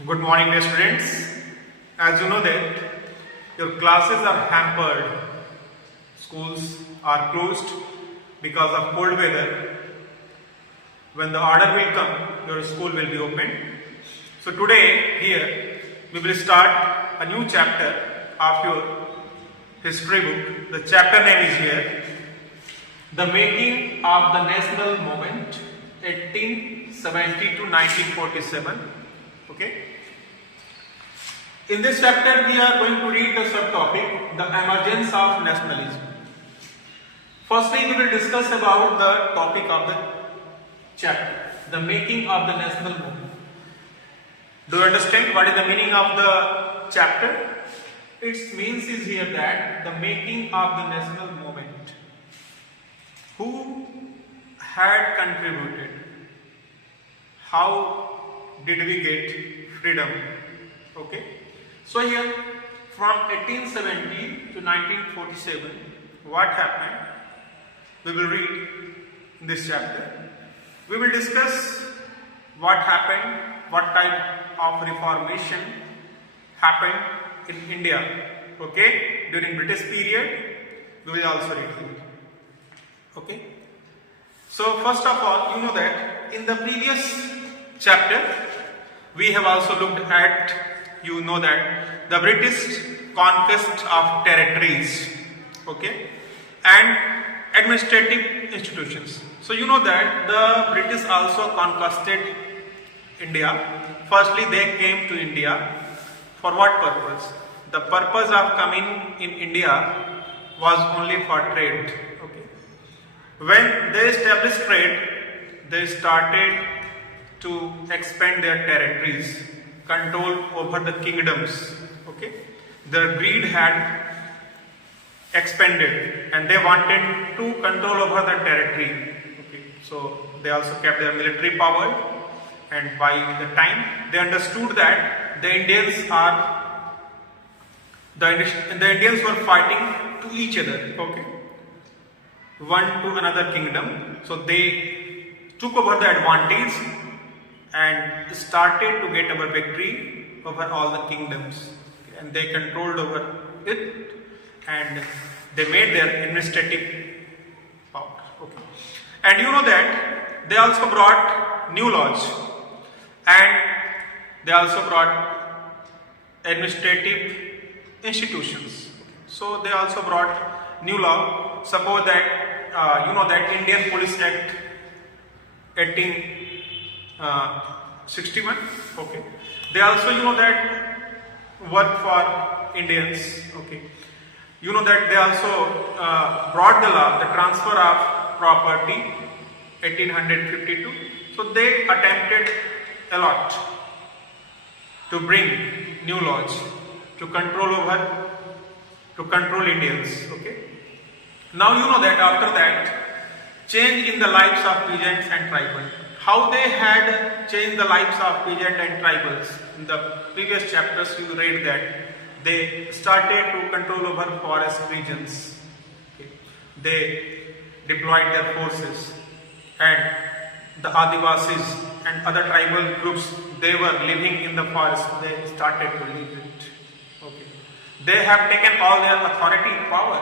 Good morning, dear students. As you know that your classes are hampered, schools are closed because of cold weather. When the order will come, your school will be opened. So today here we will start a new chapter of your history book. The chapter name is here, The Making of the National Movement 1870 to 1947. Okay. In this chapter we are going to read the subtopic, the emergence of nationalism. Firstly, we will discuss about the topic of the chapter, the making of the national movement. Do you understand what is the meaning of the chapter? Its means is here that the making of the national movement. Who had contributed? How did we get freedom? Okay. So here from 1870 to 1947, what happened? We will read in this chapter. We will discuss what happened, what type of reformation happened in India. Okay, during British period, we will also read it. Okay. So first of all, you know that in the previous chapter, we have also looked at, you know that the British conquest of territories, okay, and administrative institutions. So you know that the British also conquered India. Firstly, they came to India for what purpose? The purpose of coming in India was only for trade. Okay. When they established trade, they started to expand their territories, control over the kingdoms. Okay, their greed had expanded and they wanted to control over the territory. Okay, so they also kept their military power, and by the time they understood that the Indians were fighting to each other. Okay, one to another kingdom, so they took over the advantage and started to get our victory over all the kingdoms, and they controlled over it and they made their administrative power. Okay. And you know that they also brought new laws and they also brought administrative institutions. So they also brought new law. Suppose that you know that Indian Police Act 1861. Okay. They also, you know that, work for Indians. Okay. You know that they also brought the law, the transfer of property 1852. So they attempted a lot to bring new laws to control Indians. Okay. Now you know that after that, change in the lives of peasants and tribals. How they had changed the lives of peasants and tribals. In the previous chapters you read that they started to control over forest regions. Okay. They deployed their forces, and the Adivasis and other tribal groups, they were living in the forest. They started to leave it. Okay. They have taken all their authority power.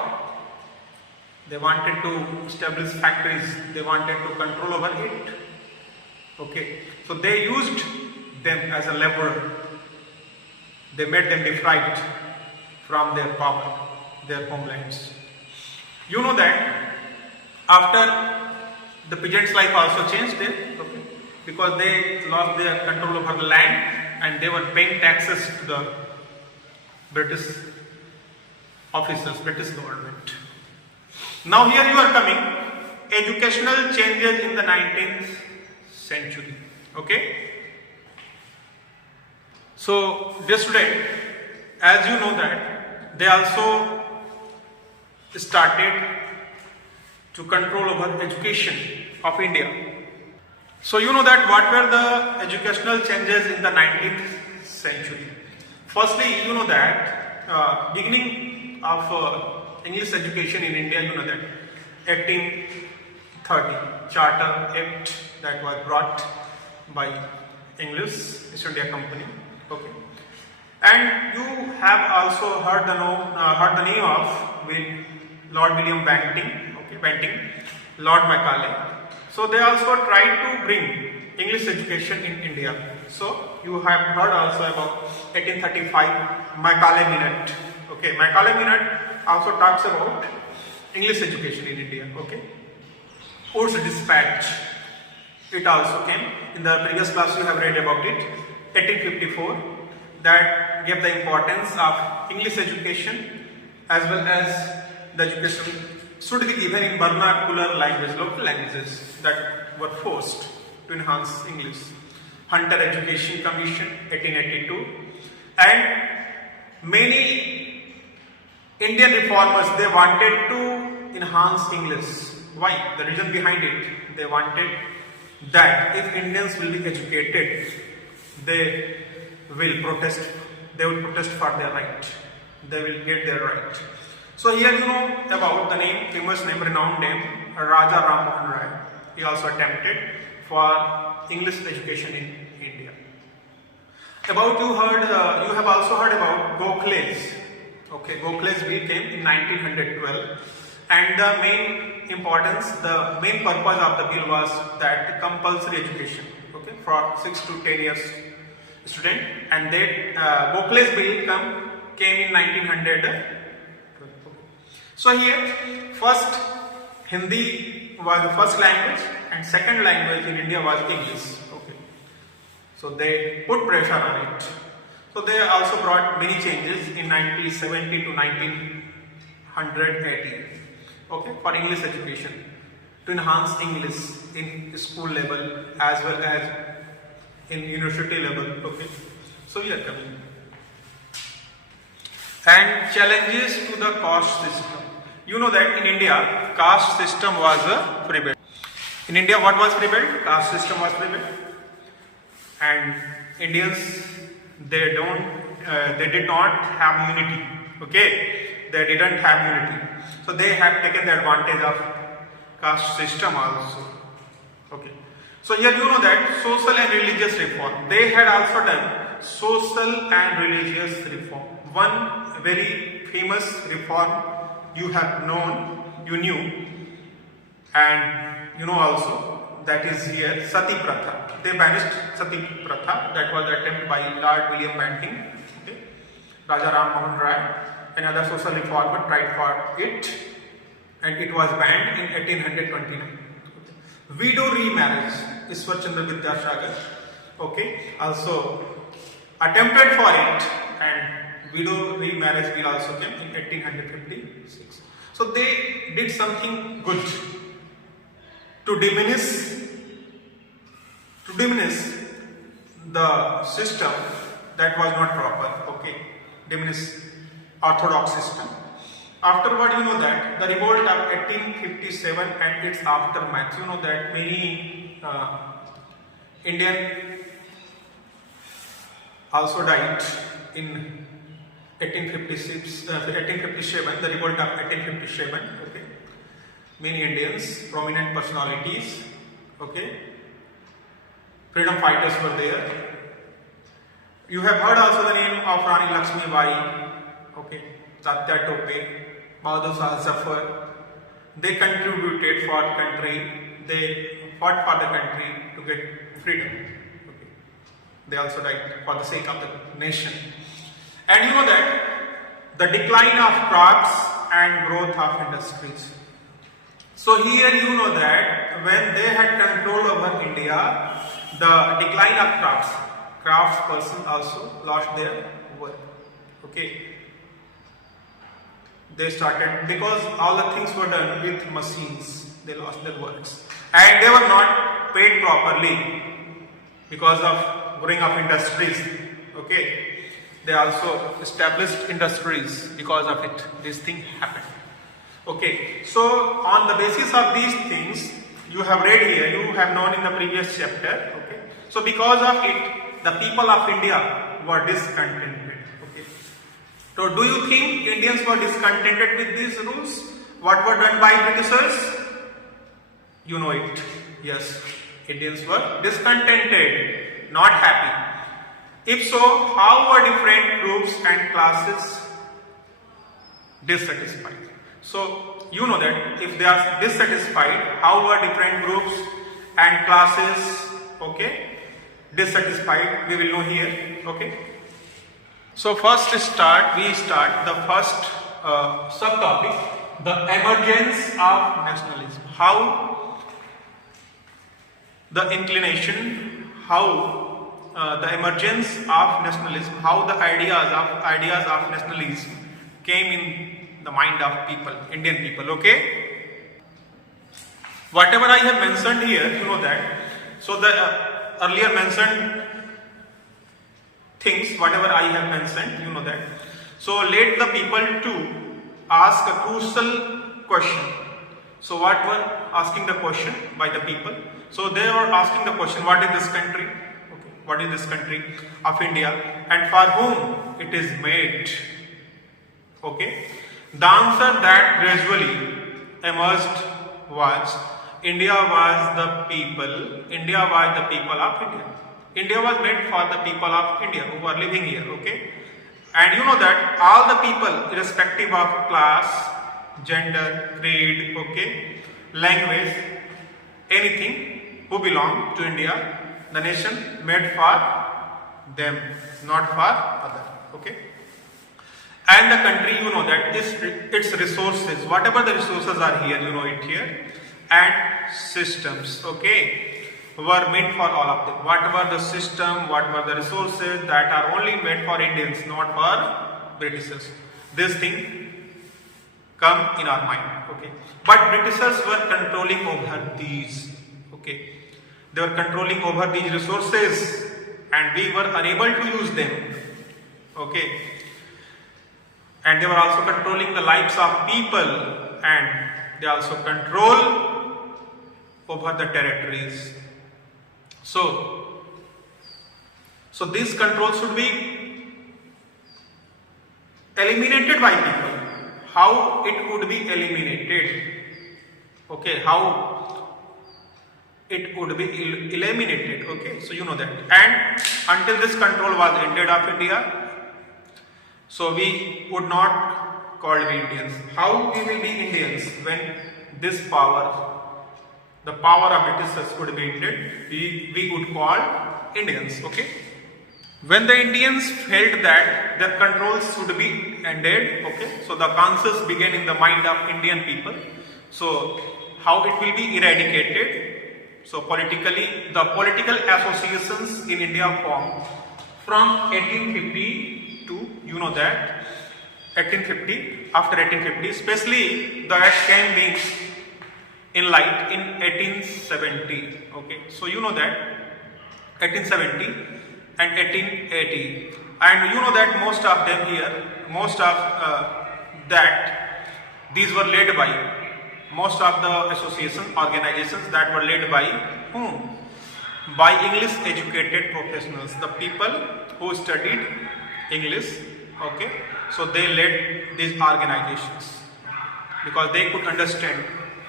They wanted to establish factories. They wanted to control over it. Okay. So they used them as a lever. They made them deprived from their power, their homelands. You know that after the peasants' life also changed there, okay, because they lost their control over the land and they were paying taxes to the British officers, British government. Now here you are coming, educational changes in the 19th century. Okay. So dear student, as you know that they also started to control over education of India. So you know that what were the educational changes in the 19th century. Firstly, you know that beginning of English education in India, you know that 1830 Charter Act that was brought by English East India Company, Okay. And you have also heard the name of Lord William Banting, okay, Banting, Lord Macaulay. So they also tried to bring English education in India. So you have heard also about 1835 Macaulay Minute. Okay, Macaulay Minute also talks about English education in India. Okay, Wood's Dispatch. It also came in the previous class. You have read about it. 1854, that gave the importance of English education as well as the education should be given in vernacular language, local languages that were forced to enhance English. Hunter Education Commission, 1882, and many Indian reformers, they wanted to enhance English. Why? The reason behind it, they wanted that if Indians will be educated, they will protest. They will protest for their right. They will get their right. So here you know about the name, famous name, renowned name, Raja Ram Mohan Rai. He also attempted for English education in India. You have also heard about Gokhale's. Okay, Gokhale's bill came in 1912, and the main purpose of the bill was that compulsory education. Okay, for 6 to 10 years student, and that Gokhale's bill came in 1912. So here, first Hindi was the first language, and second language in India was English. Okay, so they put pressure on it. So they also brought many changes in 1970 to 1980. Okay, for English education to enhance English in school level as well as in university level. Okay, so we are coming. And challenges to the caste system. You know that in India, caste system was prevalent. In India, what was prevalent? Caste system was prevalent, and Indians they did not have unity. Okay, they didn't have unity, so they have taken the advantage of caste system also. Okay, so here you know that social and religious reform. They had also done social and religious reform. One very famous reform you knew, and you know also, that is here Sati Pratha. They banished Sati Pratha. That was attempted by Lord William Banting, okay, Raja Ram Mohan Rai, another social reformer tried for it, and it was banned in 1829. Okay. Widow remarriage, Ishwar Chandra Vidyasagar, okay, also attempted for it, and widow remarriage bill also came in 1856. So they did something good to diminish the system that was not proper. Okay, diminish orthodox system. Afterward, you know that the revolt of 1857 and its aftermath. You know that many Indian also died in 1857, the revolt of 1857. Okay, many Indians, prominent personalities, okay, freedom fighters were there. You have heard also the name of Rani Lakshmi Bai, okay, Tatya Tope, Bahadur Shah Zafar. They contributed for country. They fought for the country to get freedom. Okay. They also died for the sake of the nation. And you know that the decline of crops and growth of industries. So here you know that when they had control over India, the decline of craftsperson also lost their work. Okay, they started, because all the things were done with machines, they lost their works, and they were not paid properly because of growing of industries. Okay. They also established industries. Because of it, this thing happened. Okay, so on the basis of these things, you have read here, you have known in the previous chapter. Okay, so because of it, the people of India were discontented. Okay, so do you think Indians were discontented with these rules? What were done by Britishers? You know it. Yes, Indians were discontented, not happy. If so, how were different groups and classes dissatisfied? So you know that if they are dissatisfied, how were different groups and classes, okay, dissatisfied, we will know here, okay. So first we start the first subtopic, the emergence of nationalism. How the inclination, how the emergence of nationalism, how the ideas of nationalism came in the mind of people, Indian people, okay. Whatever I have mentioned here, you know that. So the earlier mentioned things, whatever I have mentioned, you know that. So let the people to ask a crucial question. So what were asking the question by the people? So they were asking the question, what is this country? Okay, what is this country of India and for whom it is made? Okay. The answer that gradually emerged was India was the people. India was the people of India. India was made for the people of India who are living here, okay? And you know that all the people, irrespective of class, gender, creed, okay, language, anything, who belong to India, the nation made for them, not for other, okay? And the country, you know that its resources, whatever the resources are here, you know it here, and systems, okay, were meant for all of them. Whatever the system, whatever the resources that are only made for Indians, not for Britishers. This thing come in our mind, okay. But Britishers were controlling over these, okay. They were controlling over these resources and we were unable to use them, okay. And they were also controlling the lives of people and they also control over the territories. So this control should be eliminated by people. How it would be eliminated? Okay, how it would be eliminated? Okay, so you know that. And until this control was ended of India, so we would not call we Indians. How we will be Indians when this power, the power of Britishers would be ended? We would call Indians, okay. When the Indians felt that their controls should be ended, okay, so the conscience began in the mind of Indian people. So how it will be eradicated? So politically, the political associations in India formed from 1850 to, you know that, 1850, after 1850, especially that came being in light in 1870, okay. So you know that 1870 and 1880, and you know that most of them here, most of that, these were led by, most of the associations, organizations that were led by whom? By English educated professionals, the people who studied English, okay. So they led these organizations because they could understand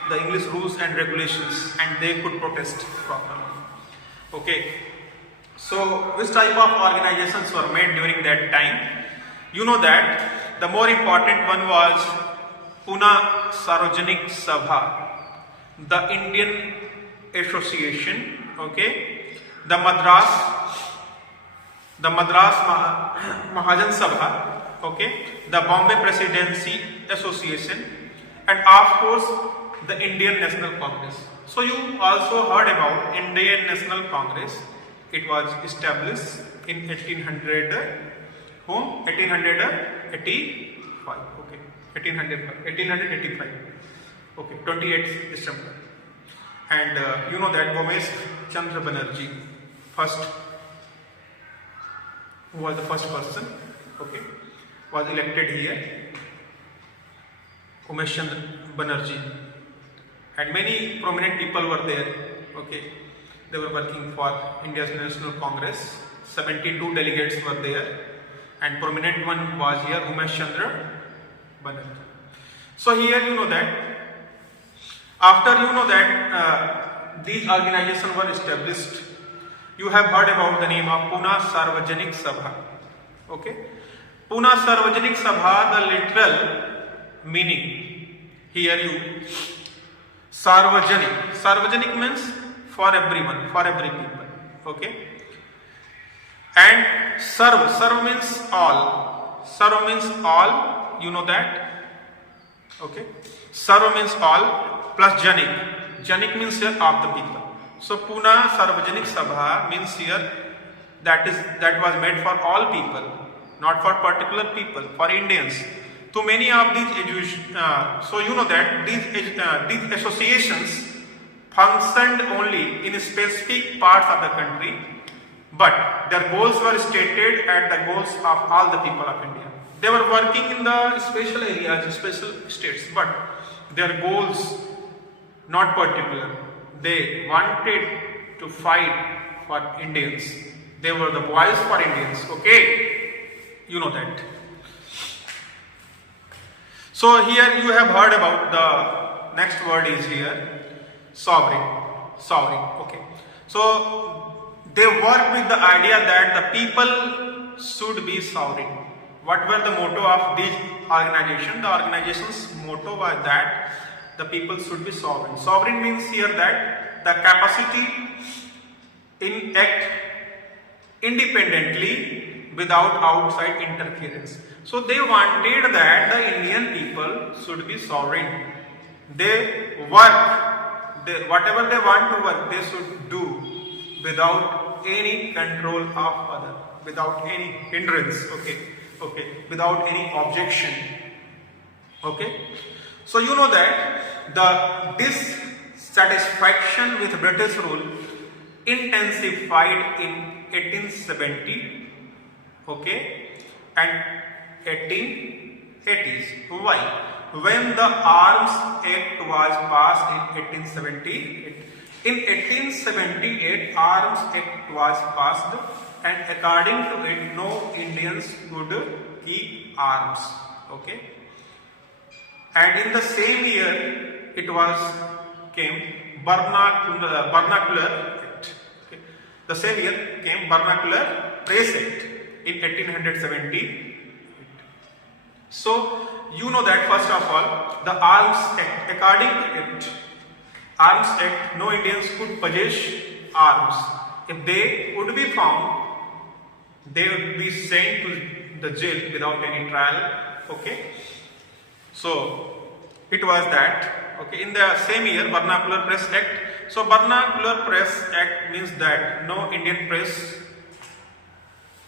the English rules and regulations and they could protest properly, okay. So which type of organizations were made during that time? You know that the more important one was Pune Sarvajanik Sabha, the Indian Association, okay, the Madras Mahajan Sabha, okay, the Bombay Presidency Association, and of course the Indian National Congress. So you also heard about Indian National Congress. It was established in 1885, okay, 1885, okay, 28th December. And you know that Gomesh Chandra Banerjee, who was the first person, okay, was elected here, Gomesh Chandra Banerjee, and many prominent people were there, okay. They were working for India's National Congress. 72 delegates were there, and prominent one was here, Umesh Chandra Banerjee. So here you know that after you know that these organizations were established, You have heard about the name of Pune Sarvajanik Sabha. Okay, Pune Sarvajanik Sabha, the literal meaning here you Sarvajanik. Sarvajanik means for everyone, for every people. Okay, and Sarv means all. Sarv means all. You know that. Okay, Sarv means all plus Janik. Janik means here of the people. So Pune Sarvajanik Sabha means here that was made for all people, not for particular people, for Indians. So many of these so you know that these associations functioned only in specific parts of the country, but their goals were stated at the goals of all the people of India. They were working in the special areas, special states, but their goals not particular. They wanted to fight for Indians. They were the voice for Indians. Okay, you know that. So here you have heard about the next word is here sovereign. Sovereign. Okay. So they work with the idea that the people should be sovereign. What were the motto of this organization? The organization's motto was that the people should be sovereign. Sovereign means here that the capacity in act independently without outside interference. So they wanted that the Indian people should be sovereign. They work, whatever they want to work, they should do without any control of other, without any hindrance. Okay, without any objection. Okay. So you know that the dissatisfaction with British rule intensified in 1870, okay, and 1880s. Why? When the Arms Act was passed in 1878. In 1878, Arms Act was passed, and according to it, no Indians could keep arms. Okay. And in the same year, it was came Vernacular Act. Okay. The same year came Vernacular Press Act in 1870. So you know that first of all, the Arms Act. According to it, Arms Act, no Indians could possess arms. If they would be found, they would be sent to the jail without any trial. Okay. So it was that. Okay. In the same year, Vernacular Press Act. So Vernacular Press Act means that no Indian press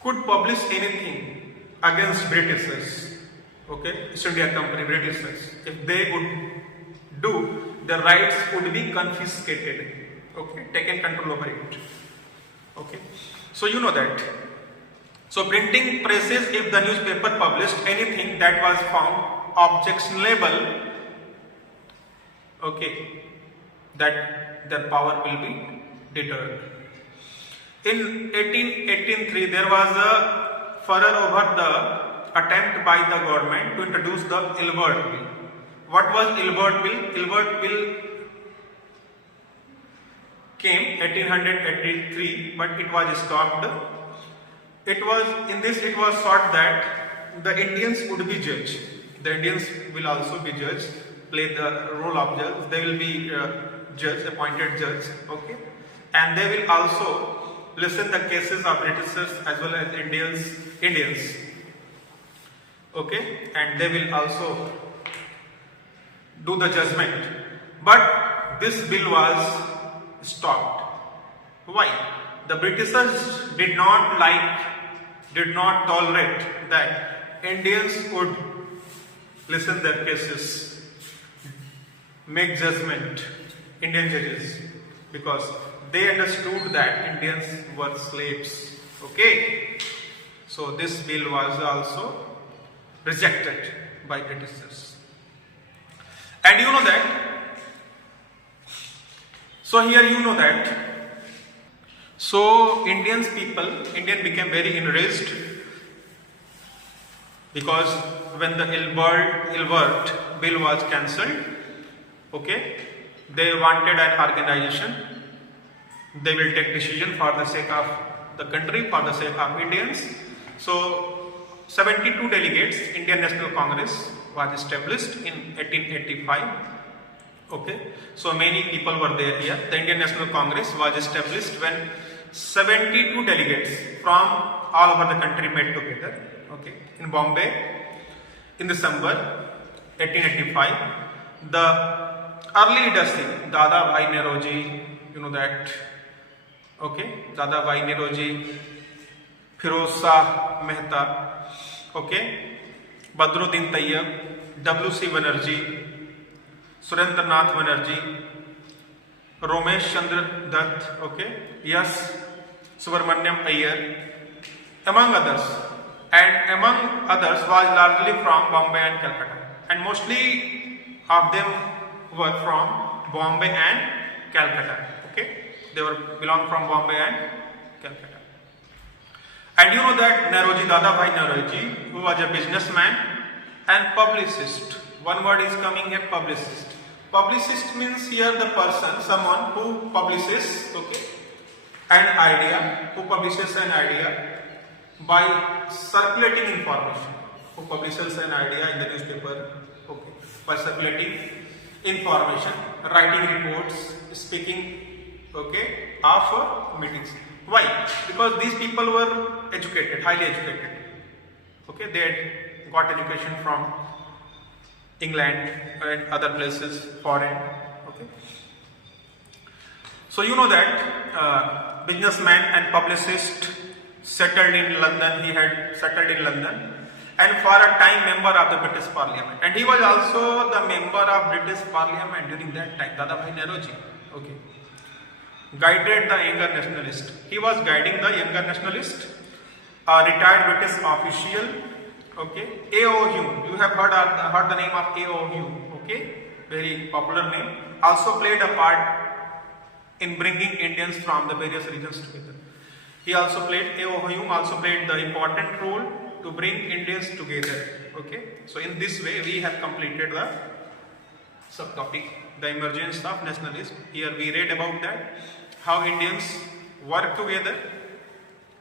could publish anything against Britishers. Okay, East India Company, Britishers. If they would do, the rights would be confiscated. Okay, taken control over it. Okay, so you know that. So printing presses, if the newspaper published anything that was found objectionable, okay, that their power will be deterred. In 1883, there was a furor over the attempt by the government to introduce the Ilbert Bill. What was Ilbert Bill? Ilbert Bill came 1883, but it was stopped. It was thought that the Indians would be judged. The Indians will also be judged, play the role of judge. They will be judge, appointed judge. Okay, and they will also listen the cases of Britishers as well as Indians. Okay, and they will also do the judgment. But this bill was stopped. Why? The Britishers did not tolerate that Indians would listen their cases, make judgment, Indian judges, because they understood that Indians were slaves. Okay, so this bill was also rejected by Britishers. And you know that. So here you know that. So Indian became very enraged, because when the Ilbert bill was cancelled, okay, they wanted an organization They will take decision for the sake of the country, for the sake of Indians. So 72 delegates, Indian National Congress was established in 1885. Okay, so many people were there here. The Indian National Congress was established when 72 delegates from all over the country met together. Okay, in Bombay in December 1885. The early leadership, Dada Bhai Nehruji, you know that. Okay, Dada Bhai Nehruji, Firoz Shah Mehta, okay, Badruddin Tayyab, W.C. Banerjee, Surendranath Banerjee, Romesh Chandra Dutt, okay, yes, Subramanyam Iyer, among others. And among others was largely from Bombay and Calcutta. And mostly of them were from Bombay and Calcutta. Okay, they were belong from Bombay and Calcutta. And you know that Nehruji, Dada Bhai Nehruji, who was a businessman and publicist. One word is coming here, publicist. Publicist means here the person, someone who publishes, okay, an idea, who publishes an idea by circulating information. Who publishes an idea in the newspaper, okay, by circulating information, writing reports, speaking, okay, of meetings. Why? Because these people were educated, highly educated. Okay, they had got education from England and other places, foreign. Okay. So you know that businessman and publicist settled in London. He had settled in London, and for a time member of the British Parliament. And he was also the member of British Parliament during that time, Dada Bhai Nehruji. Okay. Guided the younger nationalist. He was guiding the younger nationalist, a retired British official. Okay, A.O. Hume. You have heard the name of A.O. Hume. Okay, very popular name. Also played a part in bringing Indians from the various regions together. He also played, A.O. Hume also played the important role to bring Indians together. Okay, so in this way we have completed the subtopic, the emergence of nationalism. Here we read about that, how Indians work together.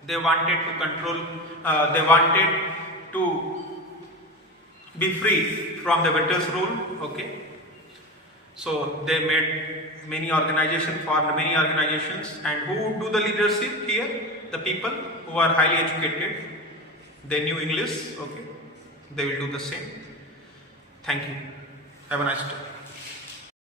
They wanted to control, they wanted to be free from the British rule. Okay, so they made many organizations, formed many organizations, and who do the leadership here? The people who are highly educated, they knew English. Okay, they will do the same. Thank you. Have a nice day.